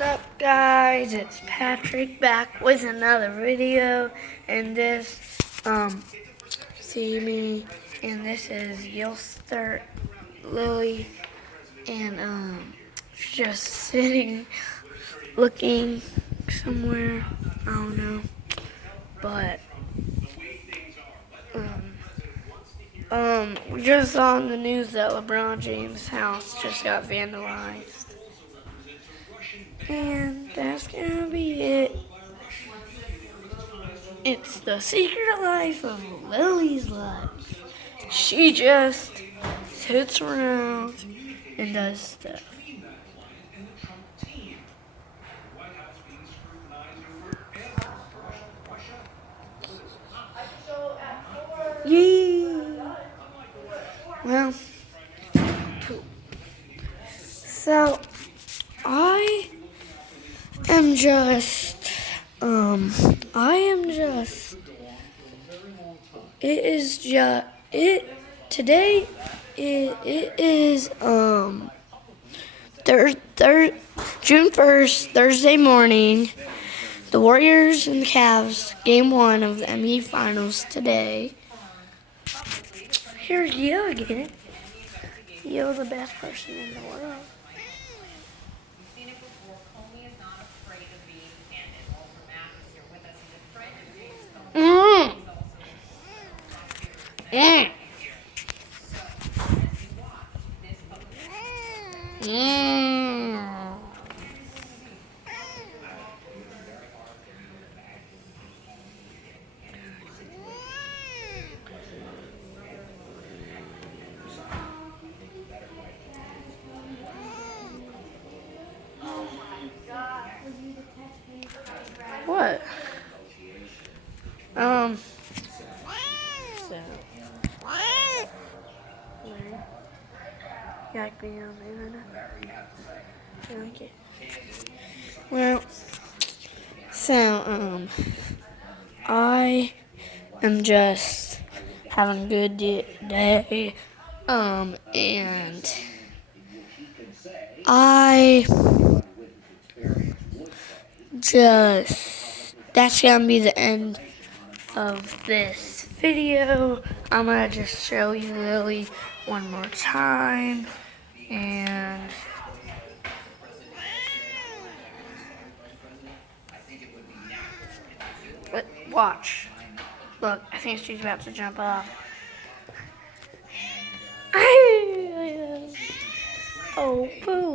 What's up, guys? It's Patrick back with another video, and see me, and this is You'll Start Lily, and just sitting, looking somewhere, I don't know, but we just saw on the news that LeBron James' house just got vandalized. And that's gonna be it. It's the secret life of Lily's life. She just sits around and does stuff. Yeah. Well, so I am just, it is just, today, it is, June 1st, Thursday morning. The Warriors and the Cavs, game 1 of the NBA Finals today. Here's Yo again. Yo, the best person in the world. What? So. You like being on the internet? I like it. Well, so, I am just having a good day, and I that's gonna be the end of this video. I'm gonna just show you Lily one more time, and watch. Look, I think she's about to jump off. Oh, boo.